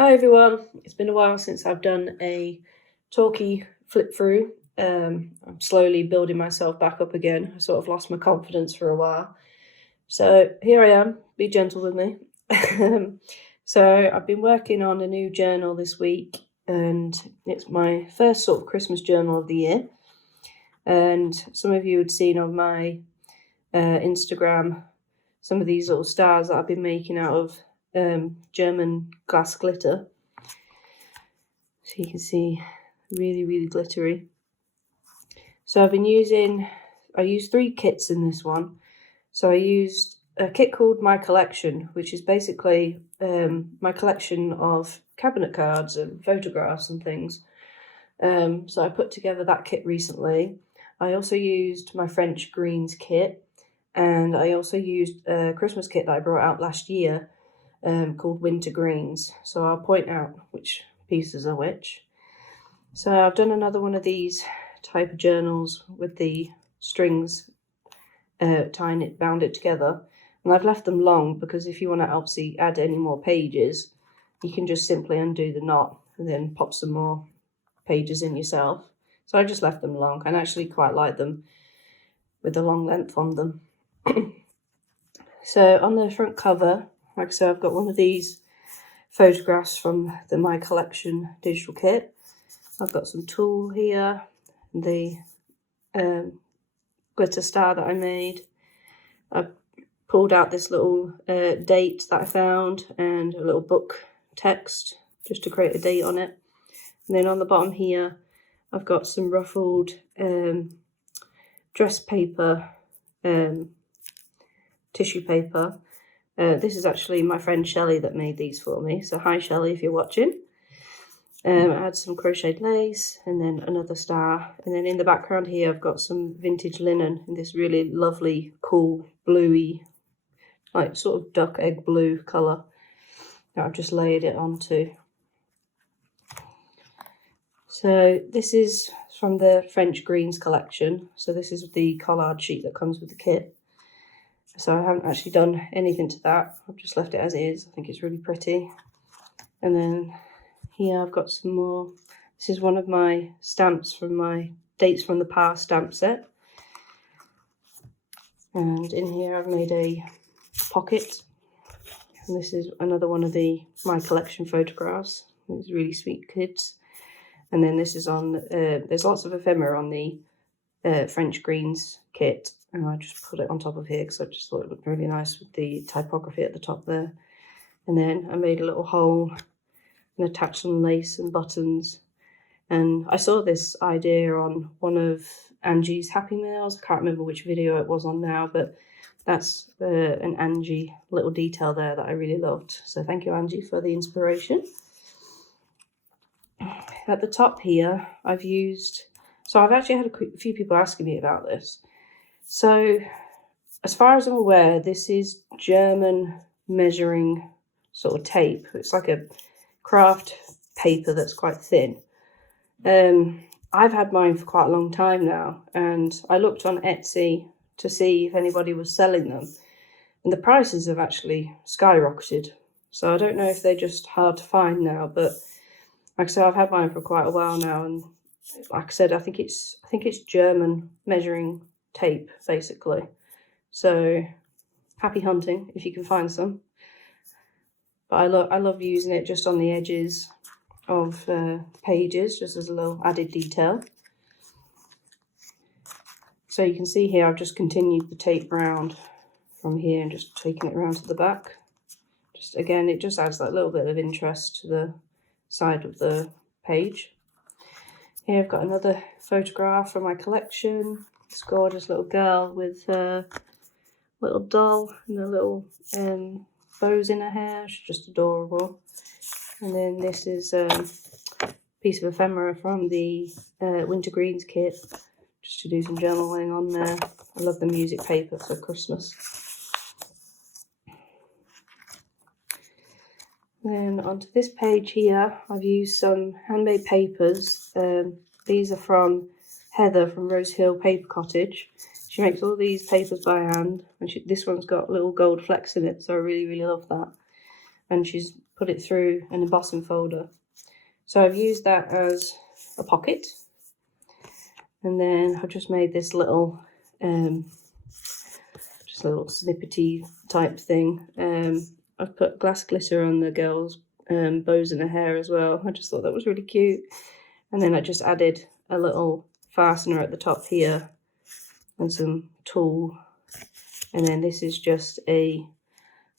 Hi everyone, it's been a while since I've done a talkie flip through. I'm slowly building myself back up again. I sort of lost my confidence for a while. So here I am, be gentle with me. So I've been working on a new journal this week, and it's my first sort of Christmas journal of the year. And some of you had seen on my Instagram some of these little stars that I've been making out of German glass glitter. So you can see really glittery. So I used 3 kits in this one. So I used a kit called My Collection, which is basically my collection of cabinet cards and photographs and things. So I put together that kit recently. I also used my French Greens kit, and I also used a Christmas kit that I brought out last year called Winter Greens. So I'll point out which pieces are which. So I've done another one of these type of journals with the strings bound it together, and I've left them long because if you want to obviously add any more pages, you can just simply undo the knot and then pop some more pages in yourself. So I just left them long, and I actually quite like them with the long length on them. So on the front cover, like I said, I've got one of these photographs from the My Collection digital kit. I've got some tulle here, the glitter star that I made. I pulled out this little date that I found and a little book text just to create a date on it. And then on the bottom here, I've got some ruffled dress paper, tissue paper. This is actually my friend Shelley that made these for me. So hi Shelley, if you're watching. I had some crocheted lace and then another star. And then in the background here, I've got some vintage linen in this really lovely, cool, bluey, like sort of duck egg blue colour that I've just layered it onto. So this is from the French Greens collection. So this is the collard sheet that comes with the kit. So I haven't actually done anything to that. I've just left it as it is. I think it's really pretty. And then here I've got some more. This is one of my stamps from my Dates from the Past stamp set. And in here I've made a pocket. And this is another one of the My Collection photographs. These really sweet kids. And then this is on, there's lots of ephemera on the French Greens kit. And I just put it on top of here because I just thought it looked really nice with the typography at the top there. And then I made a little hole and attached some lace and buttons. And I saw this idea on one of Angie's Happy Meals. I can't remember which video it was on now, but that's an Angie little detail there that I really loved. So thank you, Angie, for the inspiration. At the top here, I've actually had a few people asking me about this. So as far as I'm aware, this is German measuring sort of tape. It's like a craft paper that's quite thin. I've had mine for quite a long time now, and I looked on Etsy to see if anybody was selling them, and the prices have actually skyrocketed. So I don't know if they're just hard to find now, but like I said, I've had mine for quite a while now, and like I said, I think it's German measuring tape basically. So happy hunting if you can find some. But I love using it just on the edges of pages, just as a little added detail. So you can see here I've just continued the tape round from here and just taking it around to the back. Just again, it just adds that little bit of interest to the side of the page. Here I've got another photograph from my collection. This gorgeous little girl with a little doll and a little bows in her hair. She's just adorable. And then this is a piece of ephemera from the Winter Greens kit, just to do some journaling on there. I love the music paper for Christmas. Then onto this page here, I've used some handmade papers. These are from Heather from Rose Hill Paper Cottage. She makes all these papers by hand, and this one's got little gold flecks in it, so I really love that. and she's put it through an embossing folder. So I've used that as a pocket, and then I've just made this little just a little snippety type thing. I've put glass glitter on the girls' bows in her hair as well. I just thought that was really cute. And then I just added a little fastener at the top here and some tulle. And then this is just a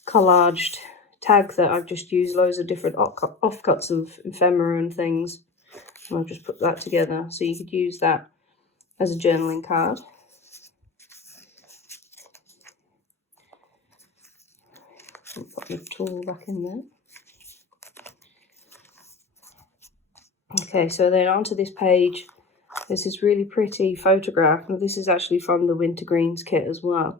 collaged tag that I've just used loads of different offcuts of ephemera and things. And I've just put that together. So you could use that as a journaling card. I'll put the tulle back in there. Okay, so then onto this page, there's this really pretty photograph. Now this is actually from the Winter Greens kit as well.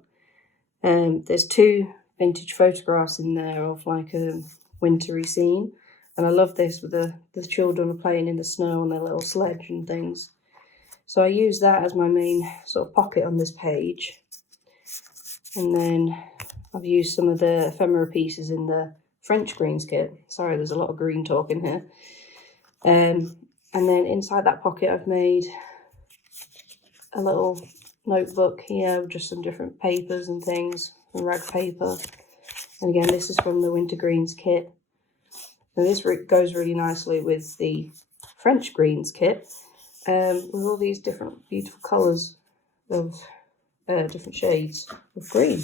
There's 2 vintage photographs in there of like a wintry scene, and I love this with the children are playing in the snow on their little sledge and things. So I use that as my main sort of pocket on this page, and then I've used some of the ephemera pieces in the French Greens kit. Sorry, there's a lot of green talk in here. And then inside that pocket I've made a little notebook here with just some different papers and things, and rag paper. And again, this is from the Winter Greens kit. And this goes really nicely with the French Greens kit, with all these different beautiful colours of different shades of green.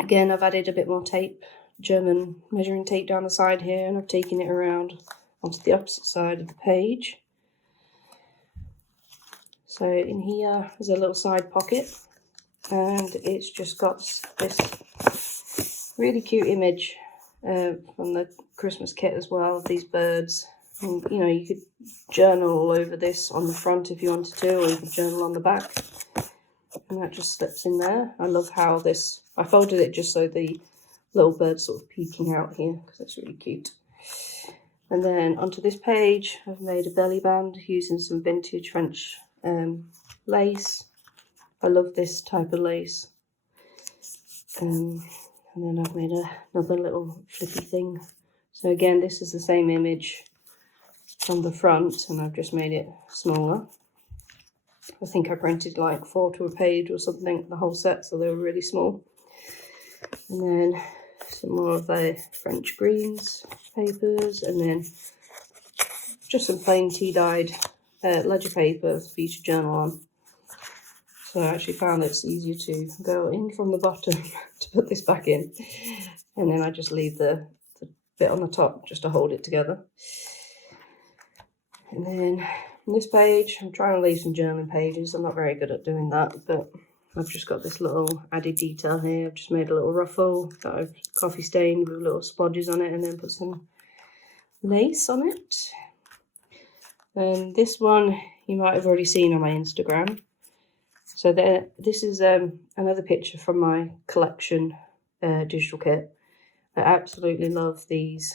Again, I've added a bit more tape, German measuring tape down the side here, and I've taken it around onto the opposite side of the page. So in here is a little side pocket, and it's just got this really cute image from the Christmas kit as well, of these birds. And, you know, you could journal all over this on the front if you wanted to, or you could journal on the back. And that just slips in there. I love how I folded it just so the little bird's sort of peeking out here, because it's really cute. And then onto this page, I've made a belly band using some vintage French lace. I love this type of lace. And then I've made another little flippy thing. So again, this is the same image from the front, and I've just made it smaller. I think I printed like 4 to a page or something, the whole set, so they were really small. And then some more of the French Greens papers, and then just some plain tea-dyed ledger paper for you to journal on. So I actually found it's easier to go in from the bottom to put this back in, and then I just leave the bit on the top just to hold it together. And then on this page, I'm trying to leave some journaling pages. I'm not very good at doing that, but I've just got this little added detail here. I've just made a little ruffle that I've coffee stained with little splodges on it, and then put some lace on it. And this one you might have already seen on my Instagram. So this is another picture from my collection digital kit. I absolutely love these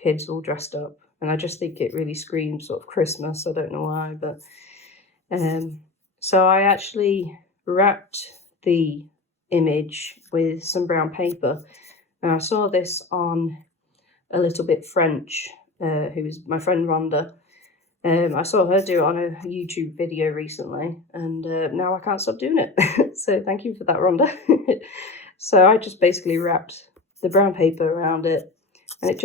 kids all dressed up, and I just think it really screams sort of Christmas. I don't know why, but so I actually wrapped the image with some brown paper, and I saw this on A Little Bit French, who is my friend Rhonda. I saw her do it on a YouTube video recently, and now I can't stop doing it. So thank you for that, Rhonda. So I just basically wrapped the brown paper around it, and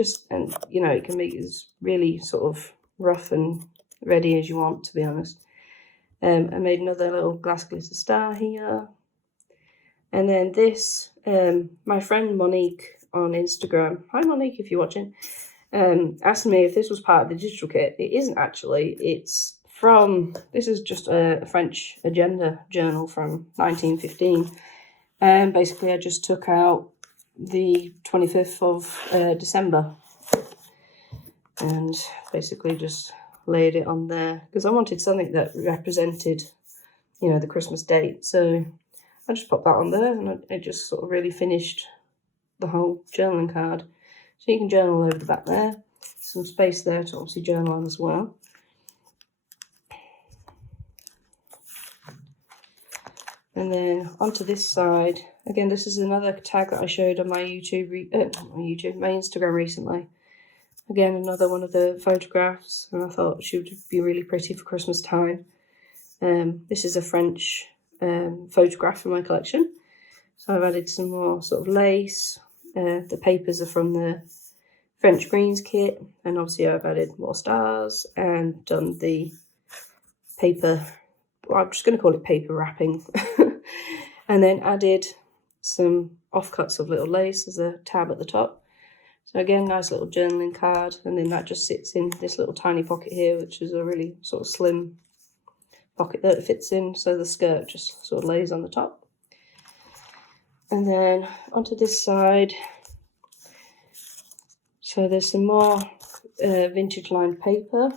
you know, it can make it as really sort of rough and ready as you want, to be honest. I made another little glass glitter star here. And then this, my friend Monique on Instagram, hi Monique if you're watching, asked me if this was part of the digital kit. It isn't actually. This is just a French agenda journal from 1915. And basically I just took out the 25th of December and basically just laid it on there because I wanted something that represented, you know, the Christmas date. So I just popped that on there, and it just sort of really finished the whole journaling card. So you can journal over the back there. Some space there to obviously journal on as well. And then onto this side, again, this is another tag that I showed on my my Instagram recently. Again, another one of the photographs, and I thought she would be really pretty for Christmas time. This is a French photograph from my collection. So I've added some more sort of lace. The papers are from the French Greens kit, and obviously I've added more stars and done the paper, well, I'm just going to call it paper wrapping, and then added some offcuts of little lace as a tab at the top. So again, nice little journaling card, and then that just sits in this little tiny pocket here, which is a really sort of slim pocket that it fits in, so the skirt just sort of lays on the top. And then onto this side, so there's some more vintage lined paper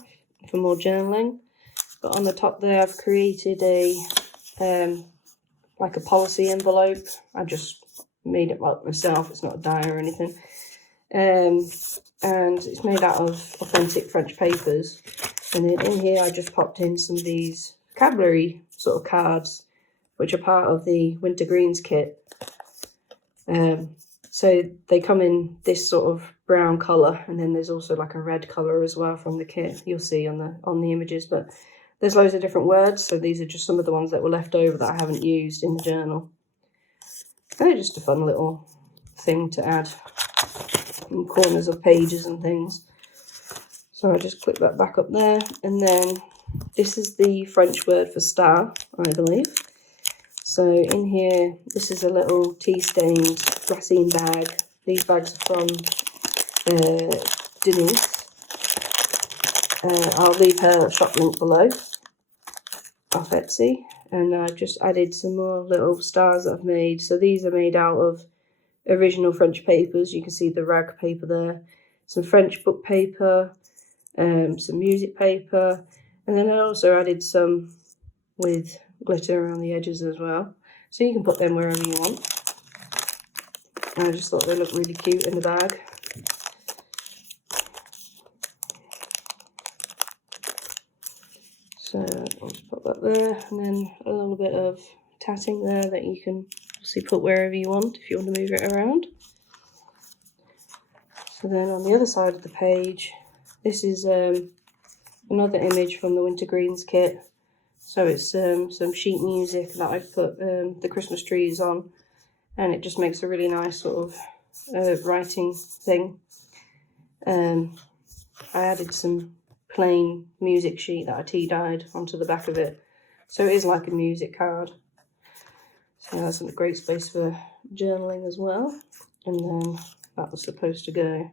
for more journaling, but on the top there I've created a like a policy envelope. I just made it up myself, it's not a die or anything. And it's made out of authentic French papers, and then in here I just popped in some of these vocabulary sort of cards, which are part of the Winter Greens kit. So they come in this sort of brown colour, and then there's also like a red colour as well from the kit, you'll see on the images, but there's loads of different words, so these are just some of the ones that were left over that I haven't used in the journal. And they're just a fun little thing to add in corners of pages and things. So I just click that back up there, and then this is the French word for star, I believe. So in here, this is a little tea-stained glassine bag. These bags are from Denise. I'll leave her shop link below off Etsy. And I've just added some more little stars that I've made. So these are made out of original French papers. You can see the rag paper there. Some French book paper, some music paper. And then I also added some with glitter around the edges as well. So you can put them wherever you want. And I just thought they looked really cute in the bag. So I'll just put that there, and then a little bit of tatting there that you can obviously put wherever you want if you want to move it around. So then on the other side of the page, this is another image from the Winter Greens kit. So it's some sheet music that I've put the Christmas trees on, and it just makes a really nice sort of writing thing. I added some plain music sheet that I tea-dyed onto the back of it, so it is like a music card. So that's a great space for journaling as well. And then that was supposed to go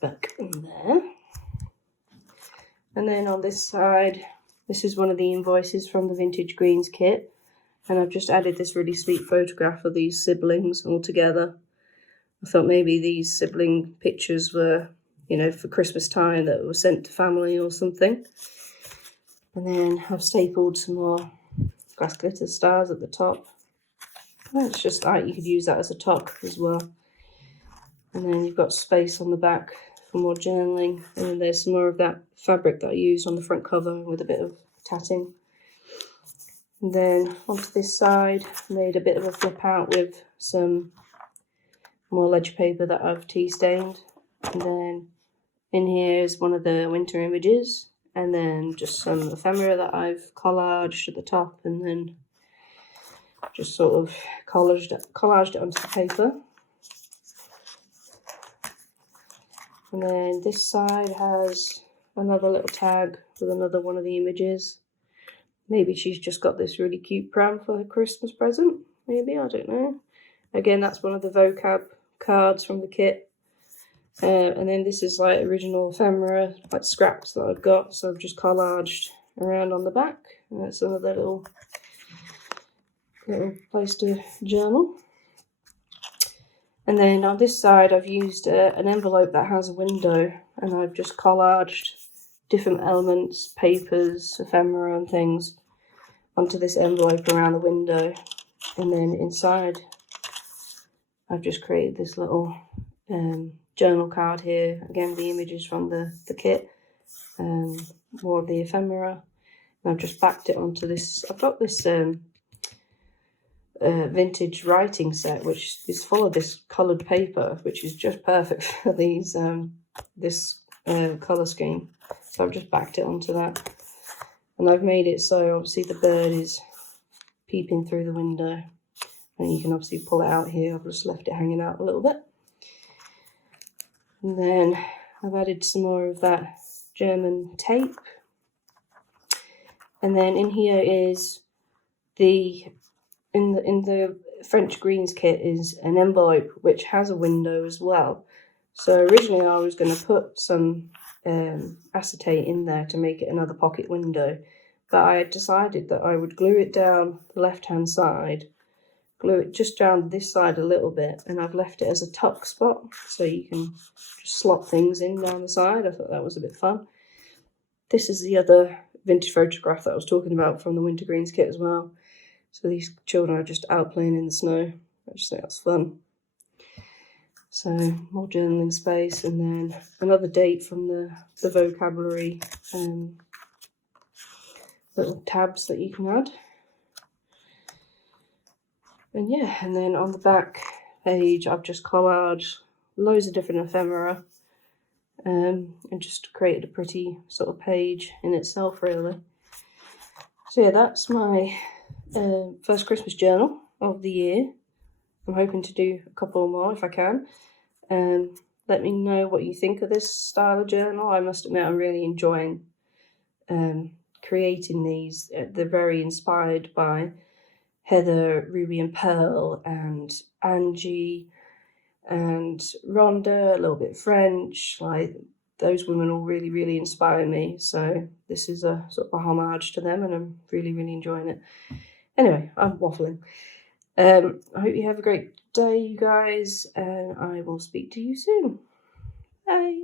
back in there. And then on this side, this is one of the invoices from the Vintage Greens kit, and I've just added this really sweet photograph of these siblings all together. I thought maybe these sibling pictures were, you know, for Christmas time, that were sent to family or something. And then I've stapled some more glass glitter stars at the top. And it's just like you could use that as a top as well. And then you've got space on the back for more journaling, and then there's some more of that fabric that I used on the front cover with a bit of tatting. And then onto this side, made a bit of a flip out with some more ledger paper that I've tea stained. And then in here is one of the winter images, and then just some ephemera that I've collaged at the top, and then just sort of collaged it onto the paper. And then this side has another little tag with another one of the images. Maybe she's just got this really cute pram for her Christmas present. Maybe, I don't know. Again, that's one of the vocab cards from the kit. And then this is like original ephemera, like scraps that I've got. So I've just collaged around on the back. And that's another little place to journal. And then on this side, I've used an envelope that has a window, and I've just collaged different elements, papers, ephemera and things onto this envelope around the window. And then inside, I've just created this little journal card here. Again, the images from the kit, more of the ephemera. And I've just backed it onto this. I've got this vintage writing set, which is full of this coloured paper, which is just perfect for these this colour scheme. So I've just backed it onto that, and I've made it so obviously the bird is peeping through the window, and you can obviously pull it out here. I've just left it hanging out a little bit, and then I've added some more of that German tape, and then in here is in the French Greens kit is an envelope which has a window as well. So originally I was going to put some acetate in there to make it another pocket window, but I had decided that I would glue it down the left hand side, glue it just down this side a little bit, and I've left it as a tuck spot so you can just slot things in down the side. I thought that was a bit fun. This is the other vintage photograph that I was talking about from the Winter Greens kit as well. So these children are just out playing in the snow. I just think that's fun. So more journaling space, and then another date from the vocabulary little tabs that you can add. And yeah, and then on the back page I've just collaged loads of different ephemera and just created a pretty sort of page in itself really. So yeah, that's my first Christmas journal of the year. I'm hoping to do a couple more if I can. Let me know what you think of this style of journal. I must admit I'm really enjoying creating these. They're very inspired by Heather, Ruby and Pearl, and Angie, and Rhonda, a little bit French. Like, those women all really, really inspire me. So this is a sort of a homage to them, and I'm really, really enjoying it. Anyway, I'm waffling. I hope you have a great day, you guys, and I will speak to you soon. Bye.